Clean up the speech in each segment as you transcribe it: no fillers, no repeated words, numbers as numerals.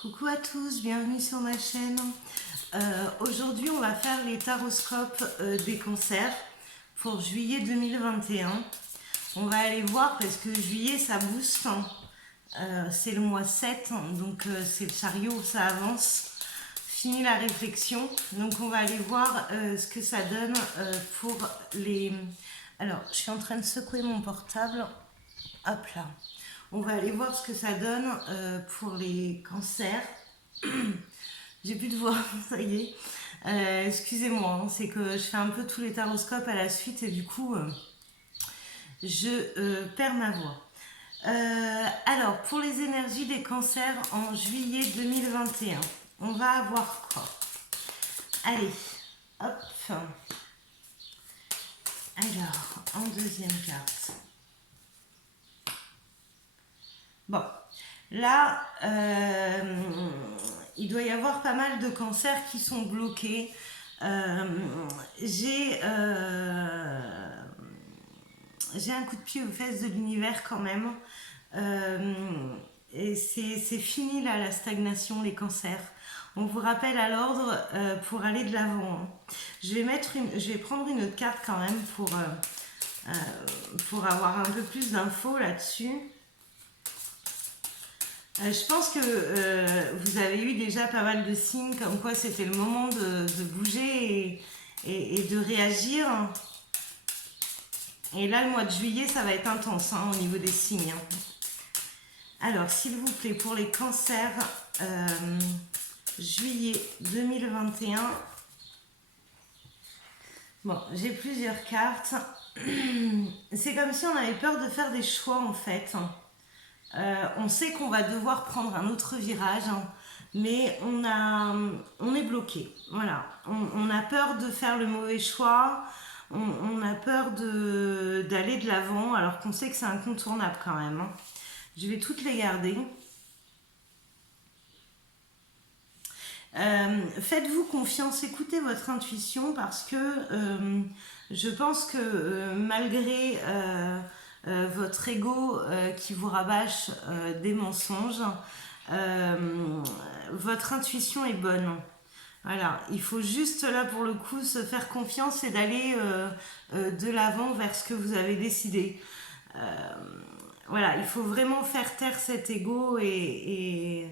Coucou à tous, bienvenue sur ma chaîne. Aujourd'hui, on va faire les taroscopes des cancers pour juillet 2021. On va aller voir parce que juillet, ça booste. C'est le mois 7, donc c'est le chariot, ça avance. Fini la réflexion. Donc on va aller voir ce que ça donne pour les... Alors, je suis en train de secouer mon portable. Hop là. On va aller voir ce que ça donne pour les cancers. J'ai plus de voix, ça y est. Excusez-moi, hein, c'est que je fais un peu tous les taroscopes à la suite et du coup, je perds ma voix. Alors, pour les énergies des cancers en juillet 2021, on va avoir quoi? Allez, hop. Alors, en deuxième carte. Bon, là, il doit y avoir pas mal de cancers qui sont bloqués. J'ai un coup de pied aux fesses de l'univers quand même. Et c'est fini là la stagnation, les cancers. On vous rappelle à l'ordre pour aller de l'avant. Je vais prendre une autre carte quand même pour avoir un peu plus d'infos là-dessus. Je pense que vous avez eu déjà pas mal de signes comme quoi c'était le moment de bouger et de réagir. Et là, le mois de juillet, ça va être intense au niveau des signes. Alors, s'il vous plaît, pour les cancers, juillet 2021. Bon, j'ai plusieurs cartes. C'est comme si on avait peur de faire des choix en fait. On sait qu'on va devoir prendre un autre virage, mais on est bloqué. Voilà, on a peur de faire le mauvais choix, on a peur d'aller de l'avant, alors qu'on sait que c'est incontournable quand même. Je vais toutes les garder. Faites-vous confiance, écoutez votre intuition parce que je pense que malgré votre ego qui vous rabâche des mensonges, votre intuition est bonne. Voilà, il faut juste là pour le coup se faire confiance et d'aller de l'avant vers ce que vous avez décidé. Voilà, il faut vraiment faire taire cet ego et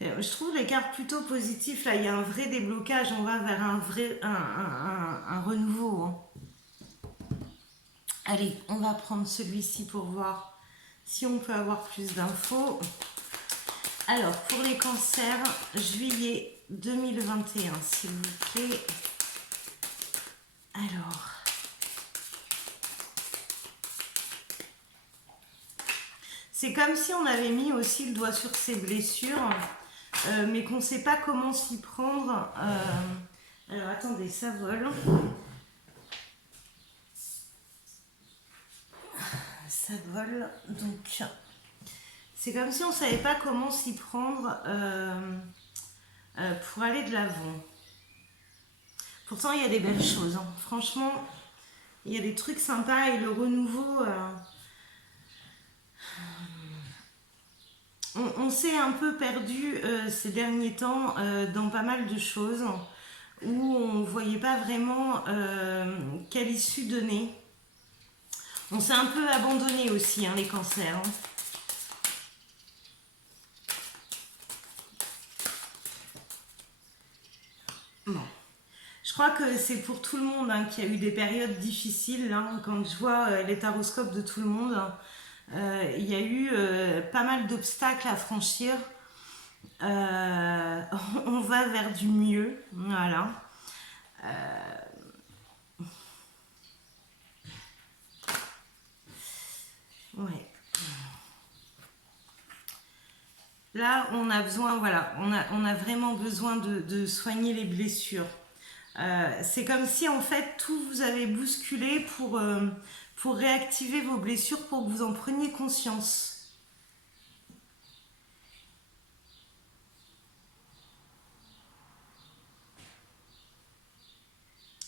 je trouve les cartes plutôt positives. Là, il y a un vrai déblocage. On va vers un renouveau. Allez, on va prendre celui-ci pour voir si on peut avoir plus d'infos. Alors, pour les cancers, juillet 2021, s'il vous plaît. Alors... C'est comme si on avait mis aussi le doigt sur ses blessures, mais qu'on ne sait pas comment s'y prendre. Alors attendez, ça vole. Ça vole. Donc, c'est comme si on ne savait pas comment s'y prendre pour aller de l'avant. Pourtant, il y a des belles choses. Franchement, il y a des trucs sympas et le renouveau... On s'est un peu perdu ces derniers temps dans pas mal de choses où on ne voyait pas vraiment quelle issue donner. On s'est un peu abandonné aussi, les cancers. Bon. Je crois que c'est pour tout le monde qu'il y a eu des périodes difficiles. Quand je vois les taroscopes de tout le monde, il y a eu pas mal d'obstacles à franchir. On va vers du mieux. Voilà. Ouais. Là, on a besoin, voilà, on a vraiment besoin de soigner les blessures. C'est comme si en fait tout vous avait bousculé pour réactiver vos blessures, pour que vous en preniez conscience.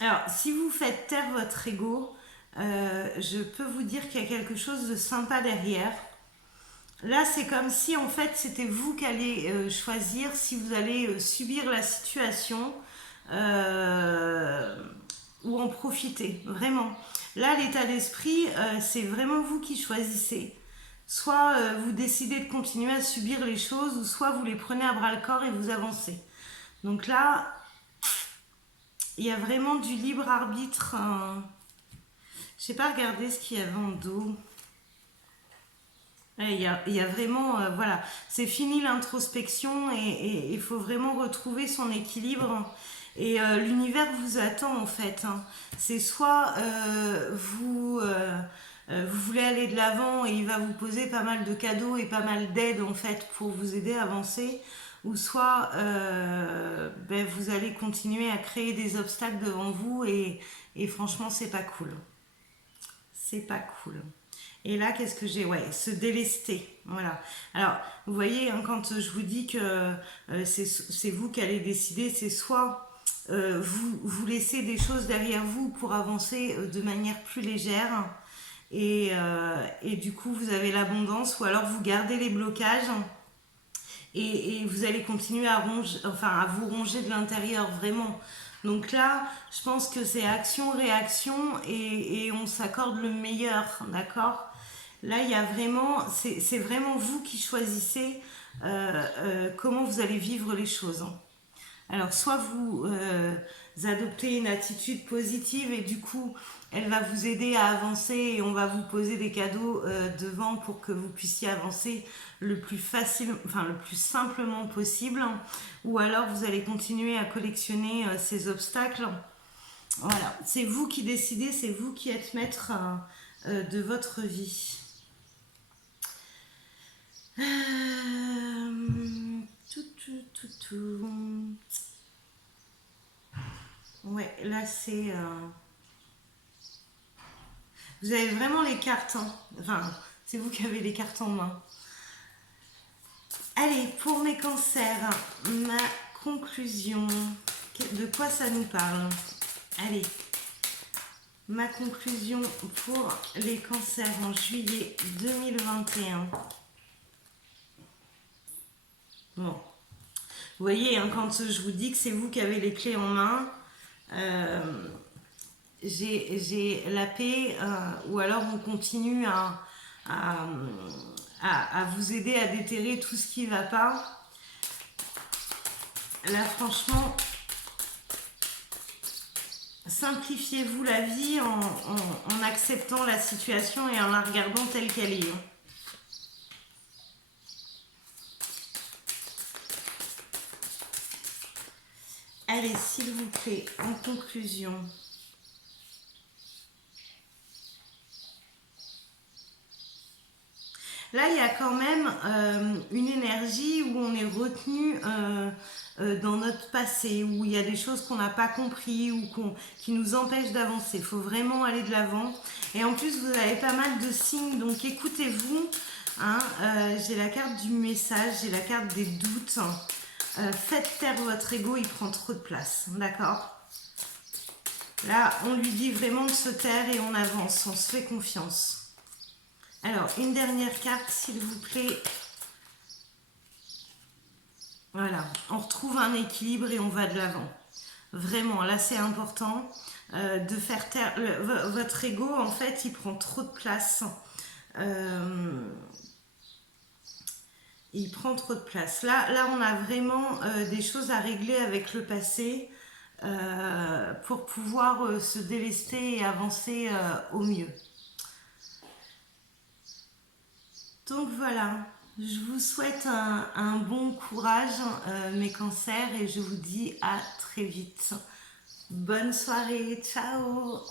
Alors, si vous faites taire votre ego, je peux vous dire qu'il y a quelque chose de sympa derrière. Là, c'est comme si en fait c'était vous qui allez choisir si vous allez subir la situation euh, ou en profiter, vraiment. Là, l'état d'esprit, c'est vraiment vous qui choisissez. Soit vous décidez de continuer à subir les choses, ou soit vous les prenez à bras le corps et vous avancez. Donc là, il y a vraiment du libre arbitre. Je n'ai pas regardé ce qu'il y avait en dos. Ouais, il y a vraiment, voilà, c'est fini l'introspection et il faut vraiment retrouver son équilibre. Et l'univers vous attend en fait, hein. C'est soit vous voulez aller de l'avant et il va vous poser pas mal de cadeaux et pas mal d'aides en fait pour vous aider à avancer, ou soit ben, vous allez continuer à créer des obstacles devant vous et franchement c'est pas cool. C'est pas cool. Et là, qu'est-ce que j'ai? Ouais, se délester. Voilà. Alors, vous voyez, hein, quand je vous dis que c'est vous qui allez décider, c'est soit vous laissez des choses derrière vous pour avancer de manière plus légère et du coup vous avez l'abondance, ou alors vous gardez les blocages et vous allez continuer à ronger, enfin à vous ronger de l'intérieur vraiment. Donc là, je pense que c'est action-réaction et on s'accorde le meilleur, d'accord? Là, il y a vraiment, c'est vraiment vous qui choisissez comment vous allez vivre les choses, hein. Alors, soit vous adoptez une attitude positive et du coup, elle va vous aider à avancer et on va vous poser des cadeaux devant pour que vous puissiez avancer le plus facile, enfin le plus simplement possible. Ou alors, vous allez continuer à collectionner ces obstacles. Voilà, c'est vous qui décidez, c'est vous qui êtes maître de votre vie. Tout, tout, tout, tout. Ouais, là c'est. Vous avez vraiment les cartes, hein. Enfin, c'est vous qui avez les cartes en main. Allez, pour mes cancers, ma conclusion. De quoi ça nous parle? Allez, ma conclusion pour les cancers en juillet 2021. Bon, vous voyez, hein, quand je vous dis que c'est vous qui avez les clés en main, euh, j'ai la paix, ou alors on continue à, à vous aider à déterrer tout ce qui ne va pas. Là, franchement, simplifiez-vous la vie en acceptant la situation et en la regardant telle qu'elle est. Allez, s'il vous plaît, en conclusion. Là, il y a quand même une énergie où on est retenu dans notre passé, où il y a des choses qu'on n'a pas compris ou qui nous empêchent d'avancer. Il faut vraiment aller de l'avant. Et en plus, vous avez pas mal de signes, donc écoutez-vous. Hein, j'ai la carte du message, j'ai la carte des doutes. Faites taire votre ego, il prend trop de place. D'accord? Là, on lui dit vraiment de se taire et on avance, on se fait confiance. Alors, une dernière carte, s'il vous plaît. Voilà, on retrouve un équilibre et on va de l'avant. Vraiment, là, c'est important de faire taire. Votre ego, en fait, il prend trop de place. Il prend trop de place. Là on a vraiment des choses à régler avec le passé pour pouvoir se délester et avancer au mieux. Donc voilà, je vous souhaite un bon courage, mes cancers, et je vous dis à très vite. Bonne soirée, ciao!